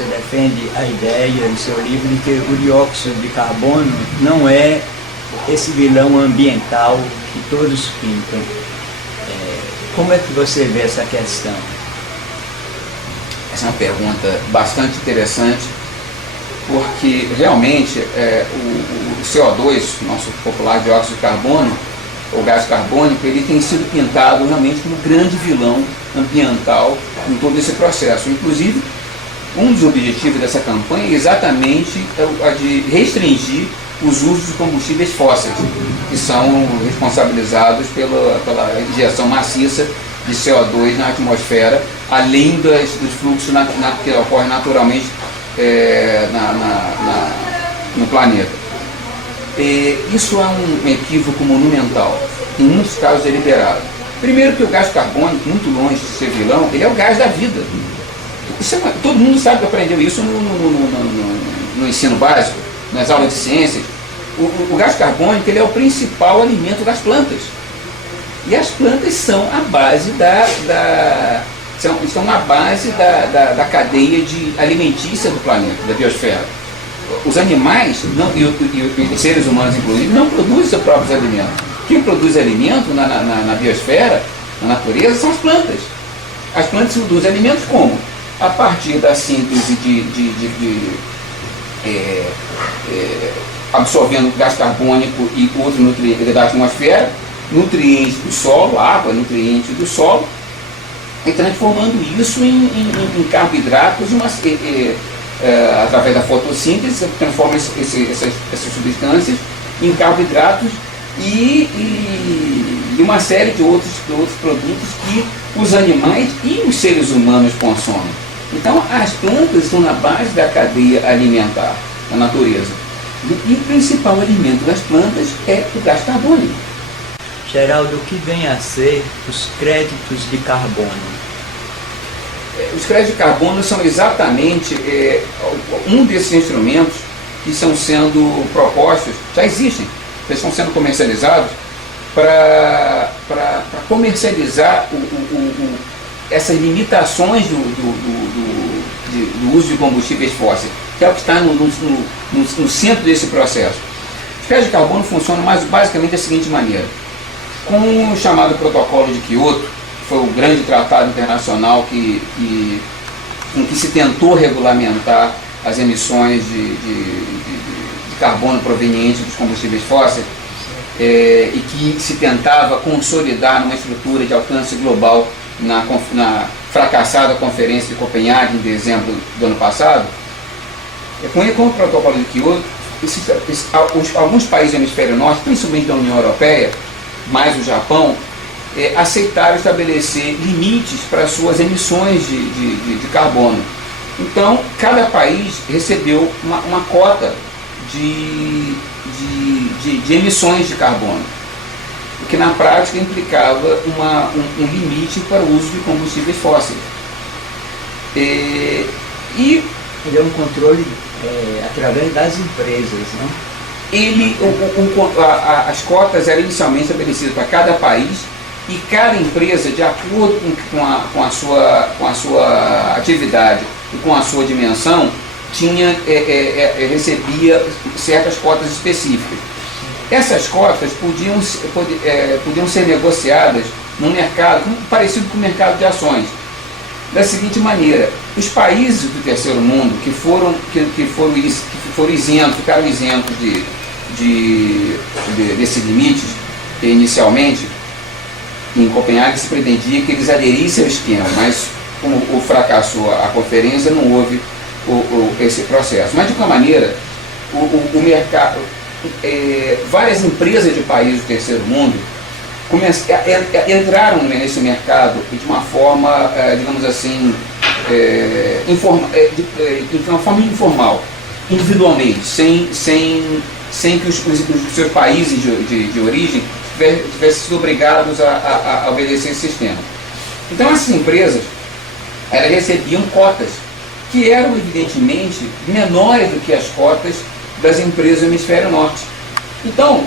você defende a ideia em seu livro de que o dióxido de carbono não é esse vilão ambiental que todos pintam. Como é que você vê essa questão? Essa é uma pergunta bastante interessante, porque realmente o CO2, nosso popular dióxido de carbono, o gás carbônico, ele tem sido pintado realmente como um grande vilão ambiental em todo esse processo. Inclusive, um dos objetivos dessa campanha é exatamente a de restringir os usos de combustíveis fósseis, que são responsabilizados pela injeção maciça de CO2 na atmosfera, além dos fluxos que ocorrem naturalmente no planeta. Isso é um equívoco monumental, em muitos casos deliberado. Primeiro que o gás carbônico, muito longe de ser vilão, ele é o gás da vida. Todo mundo sabe que aprendeu isso no ensino básico, nas aulas de ciências. O gás carbônico, ele é o principal alimento das plantas. E as plantas são a base estão à base da cadeia alimentícia do planeta, da biosfera. Os animais, e os seres humanos inclusive, não produzem seus próprios alimentos. Quem produz alimento na biosfera, na natureza, são as plantas. As plantas produzem alimentos como? A partir da síntese absorvendo gás carbônico e outros nutrientes da atmosfera, nutrientes do solo, água, nutrientes do solo, e transformando isso em carboidratos, através da fotossíntese, transforma essas substâncias em carboidratos e uma série de outros produtos que os animais e os seres humanos consomem. Então, as plantas estão na base da cadeia alimentar da natureza. E o principal alimento das plantas é o gás carbônico. Geraldo, o que vem a ser os créditos de carbono? Os créditos de carbono são exatamente um desses instrumentos que estão sendo propostos, já existem, eles estão sendo comercializados para comercializar essas limitações do uso de combustíveis fósseis, que é o que está no centro desse processo. Os créditos de carbono funcionam basicamente da seguinte maneira. Com o chamado Protocolo de Kyoto, que foi o grande tratado internacional em que se tentou regulamentar as emissões de carbono provenientes dos combustíveis fósseis, e que se tentava consolidar numa estrutura de alcance global na fracassada Conferência de Copenhague em dezembro do ano passado. Com o Protocolo de Kyoto, alguns países do hemisfério norte, principalmente da União Europeia, mais o Japão, aceitaram estabelecer limites para suas emissões de carbono. Então, cada país recebeu uma cota de emissões de carbono, o que na prática implicava um limite para o uso de combustíveis fósseis. Ele é um controle através das empresas, não? As cotas eram inicialmente estabelecidas para cada país, e cada empresa, de acordo com a sua atividade e com a sua dimensão, recebia certas cotas específicas. Essas cotas podiam ser negociadas num mercado parecido com o mercado de ações, da seguinte maneira: os países do terceiro mundo ficaram isentos desse limite. Inicialmente, em Copenhague se pretendia que eles aderissem ao esquema, mas como fracassou a conferência, não houve esse processo. Mas, de qualquer maneira, o mercado, várias empresas de países do terceiro mundo entraram nesse mercado de uma forma, digamos assim, de uma forma informal, individualmente, sem que os seus países de origem tivessem sido obrigados a obedecer esse sistema. Então, essas empresas, elas recebiam cotas que eram evidentemente menores do que as cotas das empresas do hemisfério norte. Então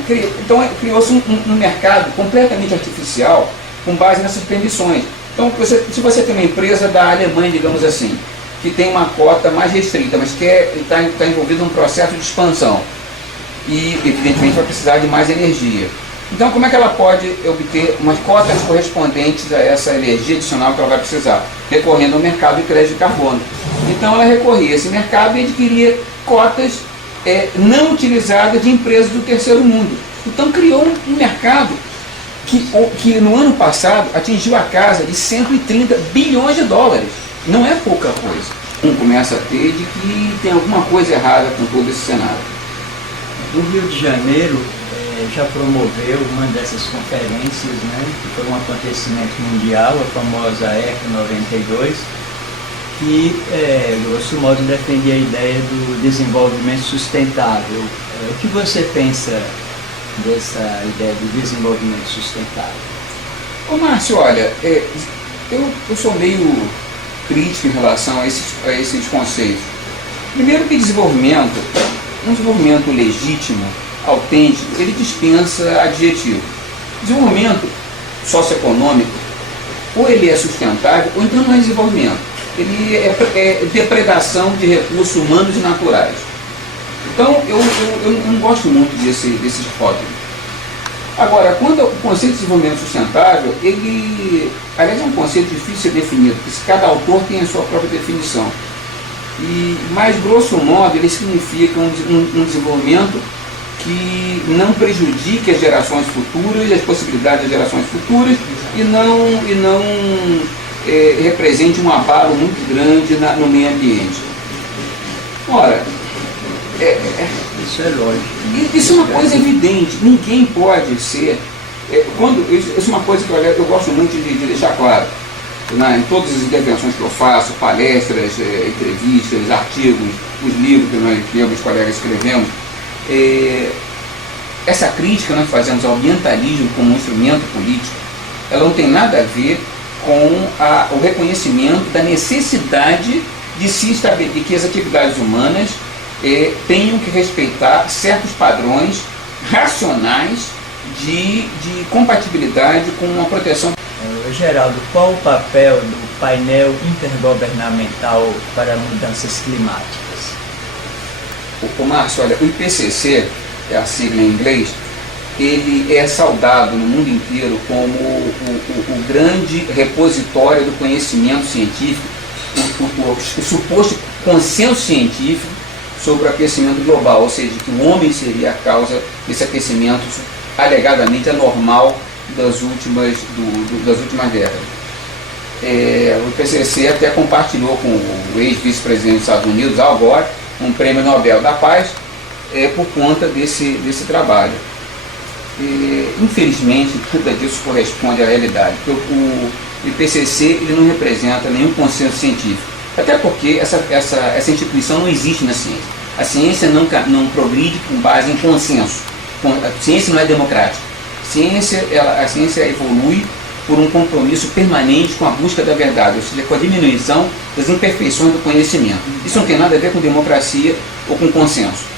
criou-se um mercado completamente artificial com base nessas permissões. Então, se você tem uma empresa da Alemanha, digamos assim, que tem uma cota mais restrita, mas que está envolvido num processo de expansão e, evidentemente, vai precisar de mais energia. Então, como é que ela pode obter umas cotas correspondentes a essa energia adicional que ela vai precisar? Recorrendo ao mercado de crédito de carbono. Então, ela recorria a esse mercado e adquiria cotas não utilizadas de empresas do terceiro mundo. Então, criou um mercado que no ano passado atingiu a casa de 130 bilhões de dólares. Não é pouca coisa. Um começa a ter de que tem alguma coisa errada com todo esse cenário. O Rio de Janeiro já promoveu uma dessas conferências, né, que foi um acontecimento mundial, a famosa ECO 92, que, grosso modo, defendia a ideia do desenvolvimento sustentável. O que você pensa dessa ideia do desenvolvimento sustentável? Ô Márcio, olha, eu sou meio crítico em relação a esses conceitos. Primeiro que um desenvolvimento legítimo, autêntico, ele dispensa adjetivo. Desenvolvimento socioeconômico, ou ele é sustentável, ou então não é desenvolvimento. Ele é depredação de recursos humanos e naturais. Então, eu não gosto muito desses rótulos. Agora, quanto ao conceito de desenvolvimento sustentável, ele, aliás, é um conceito difícil de ser definido, porque cada autor tem a sua própria definição. Mas, grosso modo, ele significa um desenvolvimento que não prejudique as gerações futuras, as possibilidades das gerações futuras, e não represente um abalo muito grande no meio ambiente. Ora, isso é lógico. Isso é uma coisa evidente. Ninguém pode ser. Isso é uma coisa que eu gosto muito de deixar claro. Em todas as intervenções que eu faço, palestras, entrevistas, artigos, os livros que eu e os colegas escrevemos, essa crítica que nós fazemos ao ambientalismo como um instrumento político, ela não tem nada a ver com o reconhecimento da necessidade de se estabelecer que as atividades humanas tenham que respeitar certos padrões racionais de compatibilidade com uma proteção. Geraldo, qual o papel do painel intergovernamental para mudanças climáticas? Márcio, olha, o IPCC, é a sigla em inglês, ele é saudado no mundo inteiro como o grande repositório do conhecimento científico, o suposto consenso científico sobre o aquecimento global, ou seja, que o homem seria a causa desse aquecimento alegadamente anormal das últimas décadas. O IPCC até compartilhou com o ex-vice-presidente dos Estados Unidos, Al Gore, um prêmio Nobel da Paz por conta desse trabalho. Infelizmente, nada disso corresponde à realidade, porque o IPCC ele não representa nenhum consenso científico, até porque essa instituição não existe na ciência. A ciência não progride com base em consenso. A ciência não é democrática. A ciência evolui por um compromisso permanente com a busca da verdade, ou seja, com a diminuição das imperfeições do conhecimento. Isso não tem nada a ver com democracia ou com consenso.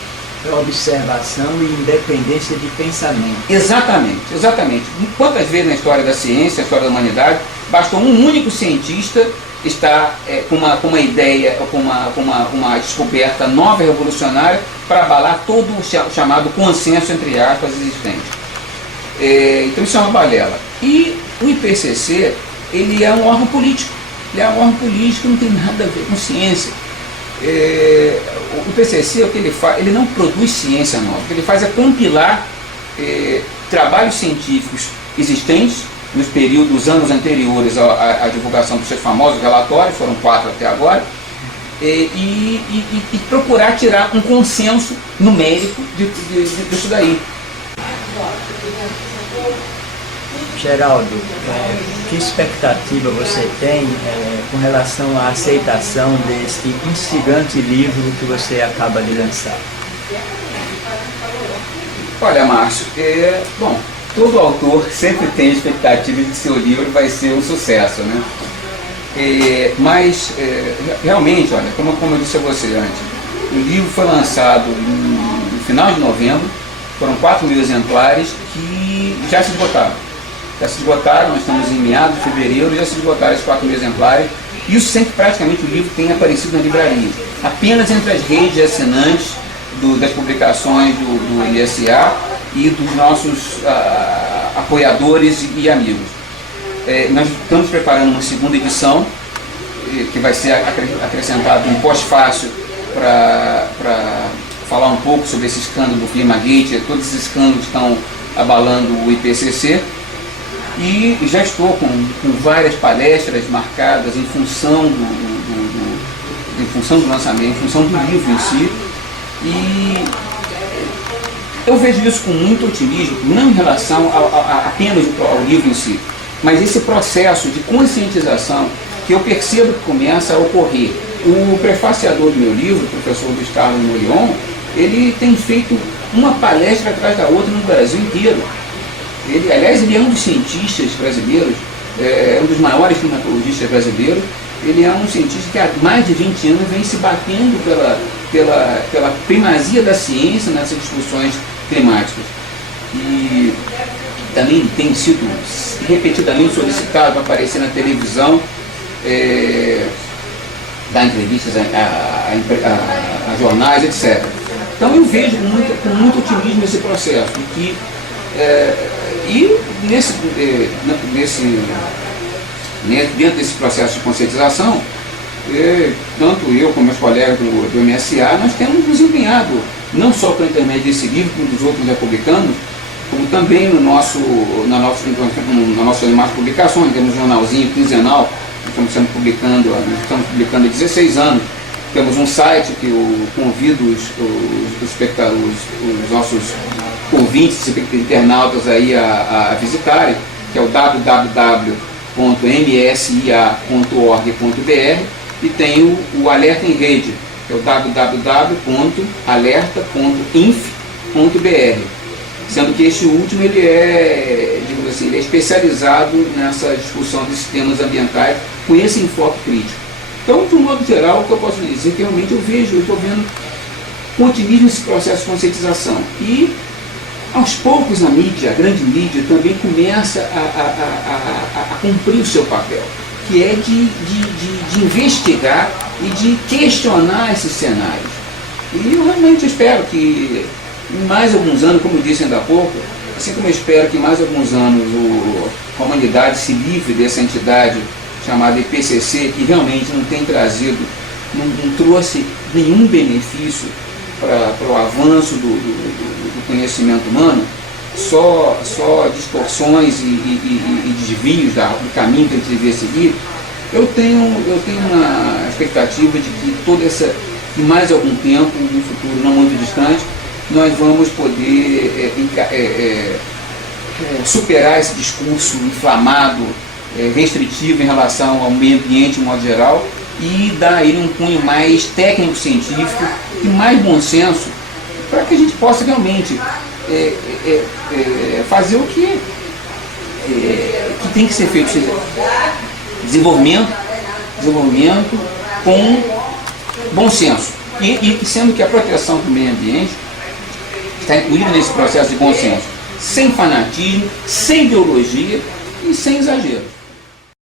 Observação e independência de pensamento. Exatamente. Quantas vezes na história da ciência, na história da humanidade, bastou um único cientista estar com uma ideia, com uma descoberta nova e revolucionária para abalar todo o chamado consenso, entre aspas, existente. Então isso é uma balela. E o IPCC, ele é um órgão político. Não tem nada a ver com ciência. O IPCC, o que ele faz, ele não produz ciência nova. O que ele faz é compilar trabalhos científicos existentes nos períodos, anos anteriores à divulgação dos seus famosos relatórios, foram 4 até agora, e procurar tirar um consenso numérico disso daí. Geraldo, que expectativa você tem com relação à aceitação deste instigante livro que você acaba de lançar? Olha, Márcio, todo autor sempre tem expectativa de que seu livro vai ser um sucesso, né? Mas, realmente, olha, como eu disse a você antes, o livro foi lançado no final de novembro, foram 4.000 exemplares que já se esgotaram. Nós estamos em meados de fevereiro, já se esgotaram esses 4.000 exemplares, Isso sem que praticamente o livro tenha aparecido na livraria. Apenas entre as redes de assinantes das publicações do ISA e dos nossos apoiadores e amigos. Nós estamos preparando uma segunda edição, que vai ser acrescentado um pós-fácil para falar um pouco sobre esse escândalo do Climagate, todos esses escândalos que estão abalando o IPCC. E já estou com várias palestras marcadas em função do lançamento, em função do livro em si. E eu vejo isso com muito otimismo, não em relação apenas ao livro em si, mas esse processo de conscientização que eu percebo que começa a ocorrer. O prefaciador do meu livro, o professor Luiz Carlos Morion, ele tem feito uma palestra atrás da outra no Brasil inteiro. Ele é um dos cientistas brasileiros, um dos maiores climatologistas brasileiros. Ele é um cientista que há mais de 20 anos vem se batendo pela primazia da ciência nessas discussões climáticas. E também tem sido repetidamente solicitado para aparecer na televisão, dar entrevistas a jornais, etc. Então eu vejo com muito otimismo esse processo. Dentro desse processo de conscientização, tanto eu como meus colegas do MSA, nós temos nos empenhado, não só por intermédio desse livro, como dos outros republicanos, como também nas nossas demais publicações. Temos um jornalzinho quinzenal, nós estamos publicando há 16 anos. Temos um site que eu convido os nossos ouvintes e internautas aí a visitarem, que é o www.msia.org.br, e tem o Alerta em Rede, que é o www.alerta.inf.br, sendo que este último ele é especializado nessa discussão desses temas ambientais com esse enfoque crítico. Então, de um modo geral, o que eu posso dizer é que realmente eu estou vendo com otimismo esse processo de conscientização. E, aos poucos, a grande mídia, também começa a cumprir o seu papel, que é de investigar e de questionar esses cenários. E eu realmente espero que, em mais alguns anos, como eu disse ainda há pouco, assim como eu espero que em mais alguns anos a humanidade se livre dessa entidade chamada IPCC, que realmente não tem trazido, não trouxe nenhum benefício para o avanço do conhecimento humano, só distorções e desvios do caminho que a gente devia seguir. Eu tenho uma expectativa de que em mais algum tempo, no futuro não muito distante, nós vamos poder superar esse discurso inflamado, restritivo em relação ao meio ambiente, de modo geral, e dar a ele um cunho mais técnico-científico e mais bom senso, para que a gente possa realmente fazer o que tem que ser feito. Desenvolvimento com bom senso. E sendo que a proteção do meio ambiente está incluída nesse processo de bom senso, sem fanatismo, sem ideologia e sem exagero.